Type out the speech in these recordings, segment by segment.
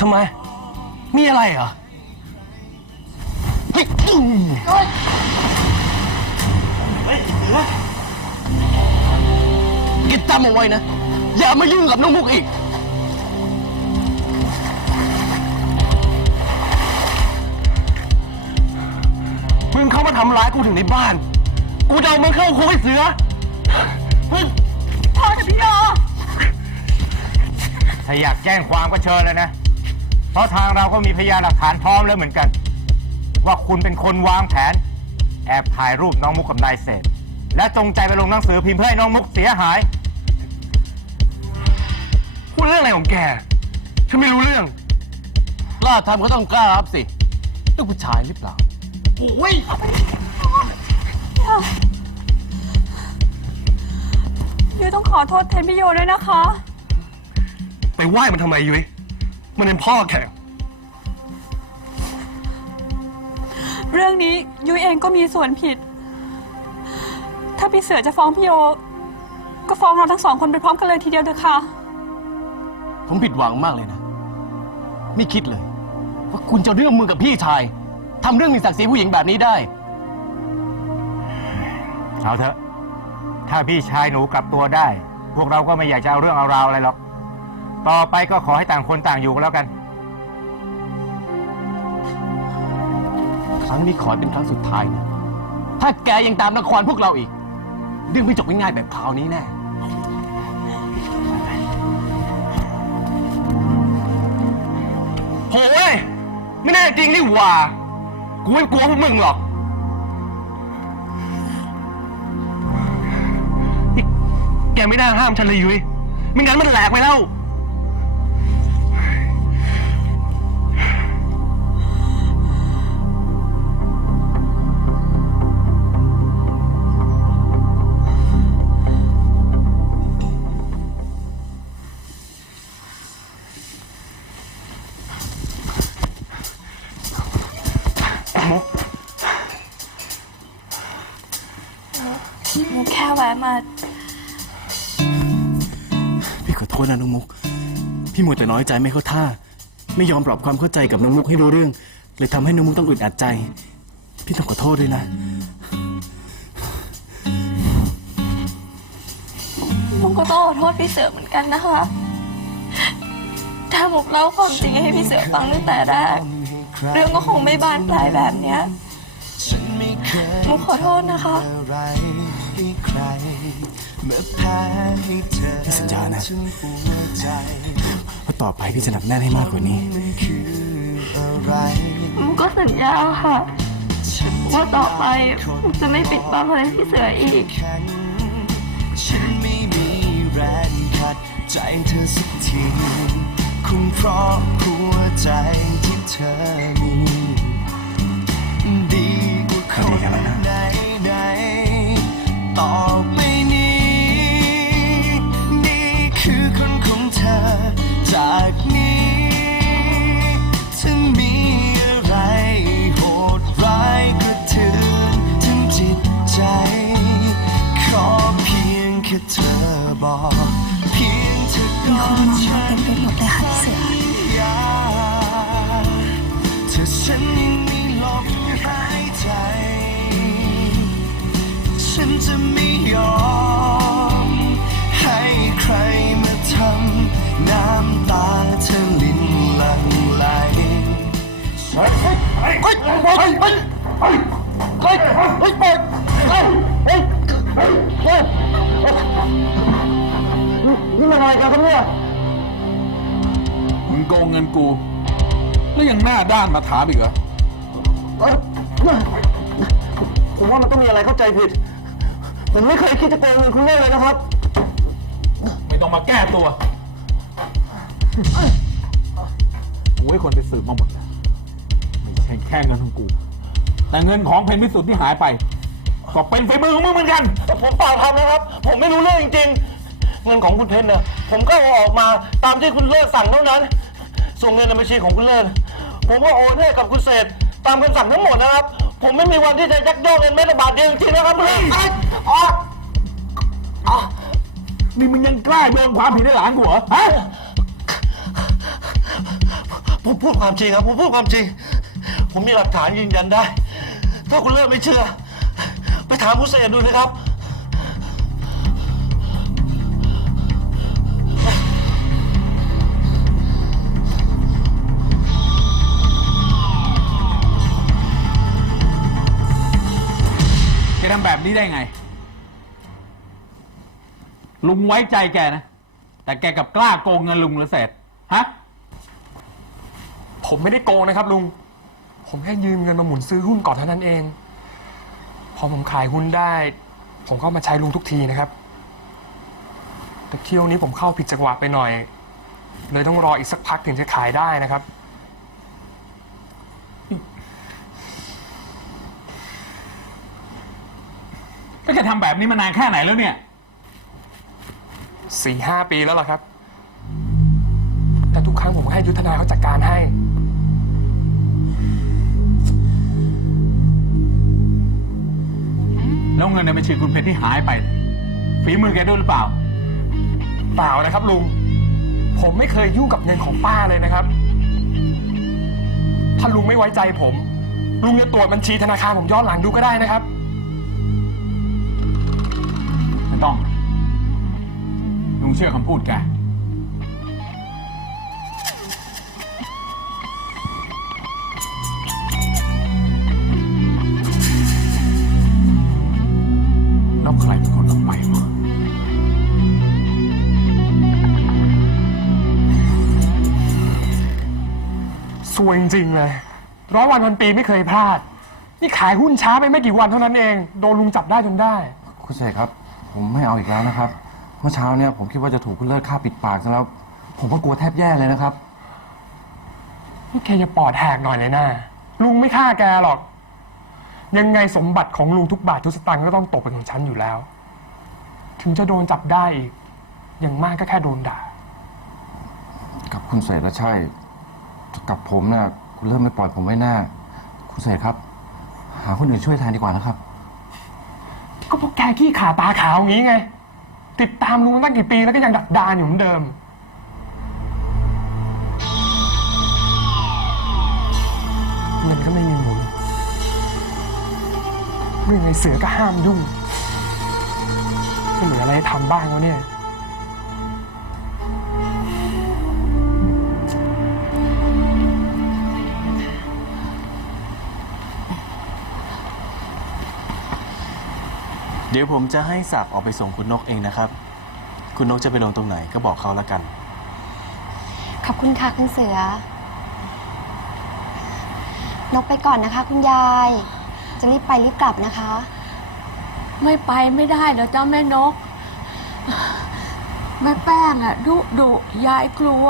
ทำไม มีอะไรเหรอ เฮ้ยอืมแกจำเอาไว้นะ อย่ามายุ่งกับน้องมุกอีก มึงเข้ามาทำร้ายกูถึงในบ้าน กูจะเอามึงเข้าคุกไอ้เสือเฮ้ยพอเถอะพี่โยถ้าอยากแจ้งความก็เชิญเลยนะ เพราะทางเราก็มีพยานหลักฐานพร้อมแล้วเหมือนกัน ว่าคุณเป็นคนวางแผน แอบถ่ายรูปน้องมุกกับนายเศษและจงใจไปลงหนังสือพิมพ์เพื่อให้น้องมุกเสียหาย พูดเรื่องอะไรของแก ฉันไม่รู้เรื่อง กล้าทำก็ต้องกล้ารับสิลูกผู้ชายหรือเปล่า โอ้ย ยุ้ยต้องขอโทษแทนพี่โยด้วยนะคะ ไปไหว้มันทำไมยุ้ย มันเป็นพ่อแกเรื่องนี้ยุ้ยเองก็มีส่วนผิด ถ้าพี่เสือจะฟ้องพี่โยก็ฟ้องเราทั้งสองคนไปพร้อมกันเลยทีเดียวเถอะค่ะ ผมผิดหวังมากเลยนะ ไม่คิดเลย ว่าคุณจะเรื่องมือกับพี่ชายทำเรื่องมีศักดิ์ศรีผู้หญิงแบบนี้ได้ เอาเถอะ ถ้าพี่ชายหนูกลับตัวได้ พวกเราก็ไม่อยากจะเอาเรื่องเอาราวอะไรหรอก ต่อไปก็ขอให้ต่างคนต่างอยู่กันแล้วกัน ครั้งนี้ขอให้เป็นครั้งสุดท้ายนะถ้าแกยังตามละครพวกเราอีก เรื่องไม่จบง่ายๆแบบคราวนี้แน่โหเว้ย ไม่แน่จริงนี่หว่า กูไม่กลัวพวกมึงหรอกนี่แกไม่น่าห้ามฉันเลยยุ้ยไม่งั้นมันแหลกไปแล้ว พี่มัวแต่น้อยใจไม่เข้าท่า ไม่ยอมปรับความเข้าใจกับน้องมุกให้รู้เรื่อง เลยทำให้น้องมุกต้องอึดอัดใจ พี่ต้องขอโทษด้วยนะ มุกก็ต้องขอโทษพี่เสือเหมือนกันนะคะ ถ้ามุกเล่าความจริงให้พี่เสือฟังตั้งแต่แรกเรื่องก็คงไม่บานปลายแบบเนี้ยมุกขอโทษนะคะพี่สัญญานะ ว่าต่อไปพี่จะหนักแน่นให้มากกว่านี้มุกก็สัญญาค่ะ ว่าต่อไปมุกจะไม่ปิดบังอะไรพี่เสืออีก ฉันไม่มีแรงขัดใจเธอสักทีคงเพราะหัวใจที่เธอมี ดีกว่าคนไหนไหนๆต่อไมึงโกงเงินกู แล้วยังหน้าด้านมาถามอีกเหรอผมว่ามันต้องมีอะไรเข้าใจผิด ผมไม่เคยคิดจะโกงเงินคุณเล่เลยนะครับ ไม่ต้องมาแก้ตัวกูให้คนไปสืบมาหมดแล้วไม่ใช่แค่เงินของกู แต่เงินของเพนพิสุทธิ์ที่หายไป ก็เป็นฝีมือของมึงเหมือนกัน ผมเปล่าทำนะครับ ผมไม่รู้เรื่องจริงๆ เงินของคุณเพนเนี่ยผมก็เอาออกมาตามที่คุณเลิศสั่งเท่านั้น ส่วนเงินในบัญชีของคุณเลิศผมก็โอนให้กับคุณเศษตามคำสั่งทั้งหมดนะครับ ผมไม่มีวันที่จะยักยอกเงินแม้แต่บาทเดียวจริงๆนะครับเฮ้ยอ๋อนี่มึงยังกล้าโยนความผิดให้หลานกูเหรอฮะ ผมพูดความจริงครับ ผมพูดความจริง ผมมีหลักฐานยืนยันได้ ถ้าคุณเลิกไม่เชื่อ ไปถามคุณเสกดูนะครับ แกทำแบบนี้ได้ไง ลุงไว้ใจแกนะ แต่แกกลับกล้าโกงเงินลุงเหรือเศษฮะ ผมไม่ได้โกงนะครับลุง ผมแค่ยืมเงินมาหมุนซื้อหุ้นก่อนเท่านั้นเอง พอผมขายหุ้นได้ ผมก็มาใช้ลุงทุกทีนะครับ แต่เที่ยวนี้ผมเข้าผิดจังหวะไปหน่อย เลยต้องรออีกสักพักถึงจะขายได้นะครับ แล้วแกทำแบบนี้มานานแค่ไหนแล้วเนี่ย สี่ห้าปีแล้วล่ะครับ แต่ทุกครั้งผมก็ให้ยุทธนาเขาจัดการให้ แล้วเงินในบัญชีคุณเพชรที่หายไป ฝีมือแกด้วยหรือเปล่า เปล่านะครับลุง ผมไม่เคยยุ่งกับเงินของป้าเลยนะครับ ถ้าลุงไม่ไว้ใจผม ลุงจะตรวจบัญชีธนาคารผมย้อนหลังดูก็ได้นะครับ ไม่ต้อง ลุงเชื่อคำพูดแก ครเป็นคนเอาไปวะซวยจริงๆเลย ร้อยวันพันปีไม่เคยพลาด นี่ขายหุ้นช้าไปไม่กี่วันเท่านั้นเอง โดนลุงจับได้จนได้ คุณเสกครับ ผมไม่เอาอีกแล้วนะครับ เมื่อเช้าเนี่ยผมคิดว่าจะถูกคุณเลิศฆ่าปิดปากซะแล้ว ผมก็กลัวแทบแย่เลยนะครับ นี่แกอย่าปอดแหกหน่อยเลยนะลุงไม่ฆ่าแกหรอก ยังไงสมบัติของลุงทุกบาททุกสตางค์ก็ต้องตกเป็นของฉันอยู่แล้ว ถึงจะโดนจับได้อีกอย่างมากก็แค่โดนด่า กับคุณเสกแล้วใช่กับผมเนี่ยคุณเลิศไม่ปล่อยผมไว้แน่คุณเสกครับ หาคนอื่นช่วยแทนดีกว่านะครับ ก็พวกแกขี้ขาตาขาวอย่างนี้ไง ติดตามลุงมาตั้งกี่ปีแล้วก็ยังดักดานอยู่เหมือนเดิม เงินก็ไม่มีหมุนเรื่องไอ้เสือก็ห้ามยุ่ง ไม่เหลืออะไรให้ทำบ้างวะเนี่ย เดี๋ยวผมจะให้ศักดิ์ออกไปส่งคุณนกเองนะครับ คุณนกจะไปลงตรงไหนก็บอกเขาละกัน ขอบคุณค่ะคุณเสือ นกไปก่อนนะคะ คุณยาย จะรีบไปรีบกลับนะคะ ไม่ไปไม่ได้เดี๋ยวเจ้าแม่นก แม่แป้งอะดุดุยายกลัว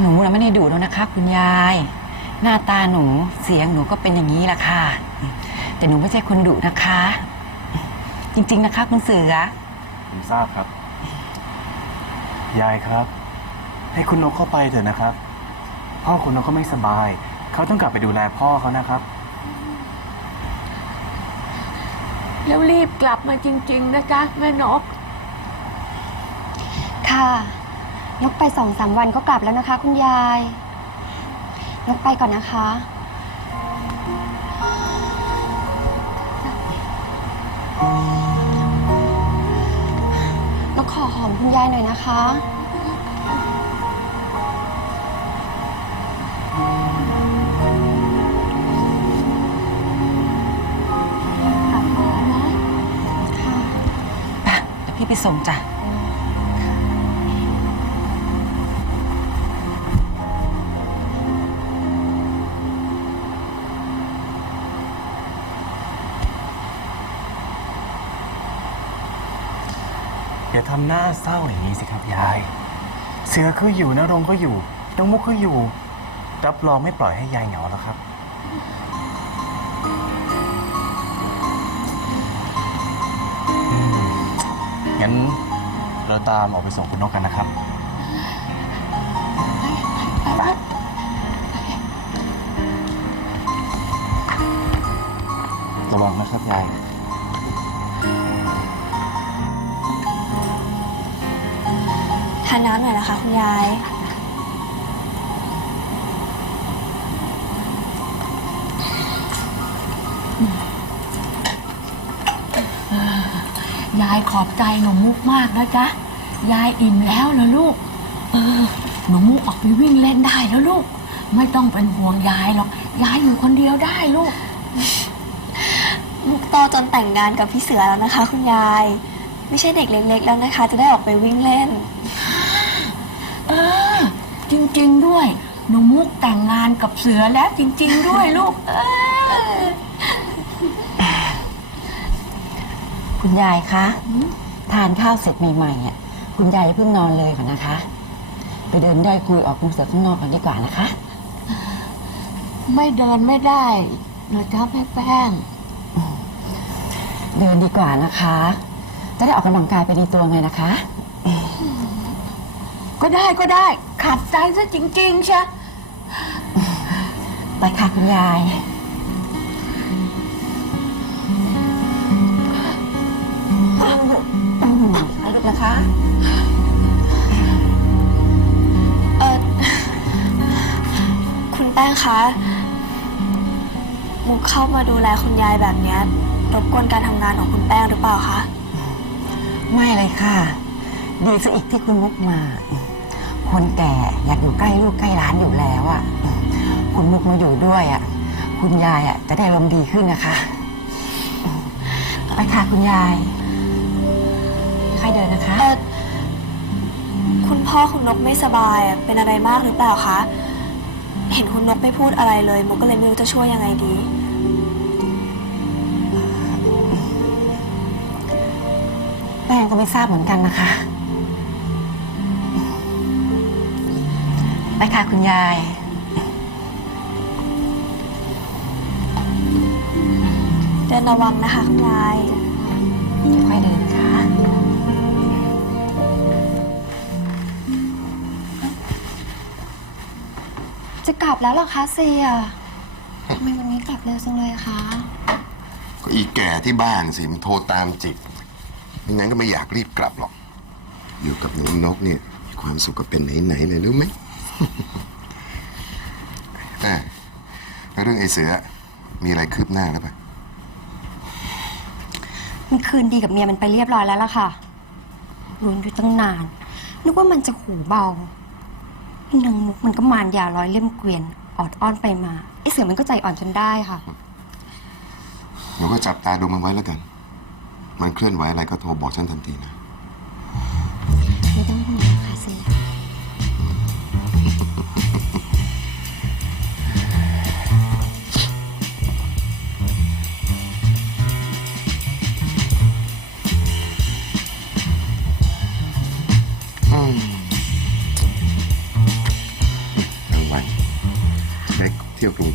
หนูน่ะไม่ได้ดุแล้วนะคะคุณยาย หน้าตาหนูเสียงหนูก็เป็นอย่างนี้แหละค่ะ แต่หนูไม่ใช่คนดุนะคะ จริง ๆ นะคะคุณเสือ ผมทราบครับ ยายครับ ให้คุณนกเข้าไปเถอะนะครับ พ่อคุณนกเขาไม่สบาย เขาต้องกลับไปดูแลพ่อเขานะครับ แล้วรีบกลับมาจริง ๆ นะจ๊ะ แม่นก ค่ะ นกไปสองสามวันก็กลับแล้วนะคะ คุณยาย นกไปก่อนนะคะ นกขอหอมคุณยายหน่อยนะคะ ไปส่งจ้ะ อย่าทำหน้าเศร้าอย่างนี้สิครับยาย เสือคืออยู่นรงก็อยู่น้องมุกคืออยู่ รับรองไม่ปล่อยให้ยายเหงาแล้วครับ งั้นเราตามออกไปส่งคุณนกกันนะครับ ระวังนะครับยาย ทานน้ำหน่อยนะคะคุณยายายขอบใจหนูมุกมากนะจ๊ะ ยายอิ่มแล้วนะลูก เออ หนูมุกออกไปวิ่งเล่นได้แล้วลูก ไม่ต้องเป็นห่วงยายหรอก ยายอยู่คนเดียวได้ลูกมุกโตจนแต่งงานกับพี่เสือแล้วนะคะ คุณยาย ไม่ใช่เด็กเล็กๆแล้วนะคะ จะได้ออกไปวิ่งเล่น เออ จริงๆด้วย หนูมุกแต่งงานกับเสือแล้วจริง ๆ ด้วยลูก เออ คุณยายคะทานข้าวเสร็จใหม่ๆอะคุณยายอย่าเพิ่งนอนเลยก่อนนะคะ ไปเดินย่อยคุยออกมุมเสือข้างนอกกันดีกว่านะคะ ไม่เดินไม่ได้เหรอจ๊ะแม่แป้งเดินดีกว่านะคะ จะได้ออกกำลังกายไปในตัวไงนะคะ ก็ได้ก็ได้ ขัดใจซะจริงๆใช่ไปค่ะคุณยาย ไปลูกนะคะ เออคุณแป้งคะมุกเข้ามาดูแลคุณยายแบบเนี้ยรบกวนการทำงานของคุณแป้งหรือเปล่าคะ ไม่เลยค่ะ ดีซะอีกที่คุณมุกมา คนแก่อยากอยู่ใกล้ลูกใกล้หลานอยู่แล้วอะคุณมุกมาอยู่ด้วยอะคุณยายอะจะได้ลมณ์ดีขึ้นนะคะ ไปค่ะคุณยาย ค่อยเดินนะคะ เออคุณพ่อคุณนกไม่สบายอะเป็นอะไรมากหรือเปล่าคะ เห็นคุณนกไม่พูดอะไรเลยมุกก็เลยไม่รู้จะช่วยยังไงดีแป้งก็ไม่ทราบเหมือนกันนะคะ ไปค่ะคุณยาย เดินระวังนะคะคุณยาย ค่อยๆเดินค่ะ จะกลับแล้วเหรอคะเซียทำไมวันนี้กลับเร็วจังเลยอะคะก็อีแก่ที่บ้านสิมันโทรตามจิกไม่งั้นก็ไม่อยากรีบกลับหรอก อยู่กับหนูนกเนี่ยมีความสุขก็เป็นไหนๆเลยรู้ไหม อะแล้วเรื่องไอ้เสือ มีอะไรคืบหน้าแล้วปะมันคืนดีกับเมียมันไปเรียบร้อยแล้วล่ะค่ะรุนอยู่ตั้งนาน นึกว่ามันจะหูเบา นางมุกมันก็มารยาร้อยเล่มเกวียนออดอ้อนไปมาไอ้เสือมันก็ใจอ่อนจนได้ค่ะ หนูก็จับตาดูมันไว้แล้วกัน มันเคลื่อนไหวอะไรก็โทรบอกฉันทันทีนะ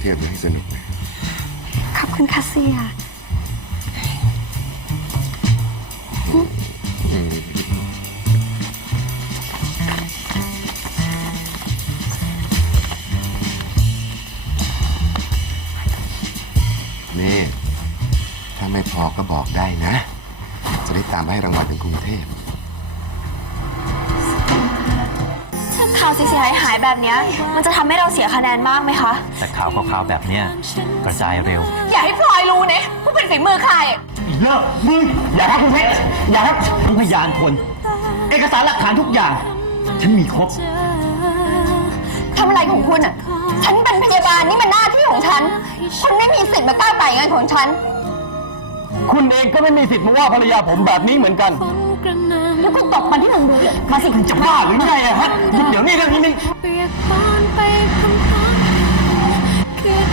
เที่ยวกรุงเทพให้สนุกนะขอบคุณค่ะเซียนี่ ถ้าไม่พอก็บอกได้นะ จะได้ตามไปให้รางวัลถึงกรุงเทพ เสียหายหายๆแบบเนี้ยมันจะทำให้เราเสียคะแนนมากไหมคะ แต่ข่าวข่าวๆแบบเนี้ยกระจายเร็ว อย่าให้พลอยรู้นะว่าเป็นฝีมือใคร เลิกมึงอย่าครับคุณเพชรอย่าครับทั้งพยานคน เอกสารหลักฐานทุกอย่าง ฉันมีครบ ทำอะไรของคุณอะ ฉันเป็นพยาบาลนี่มันหน้าที่ของฉัน คุณไม่มีสิทธิ์มาก้าวไก่งานของฉัน คุณเองก็ไม่มีสิทธิ์มาว่าภรรยาผมแบบนี้เหมือนกัน แล้วคุณตบมันที่มึงดูเลยมาสิคุณจะบ้าหรือไงอะฮะหยุดเดี๋ยวนี้เรื่องนี้นี่ เปียกปอนไปพร้อมๆคือเธอ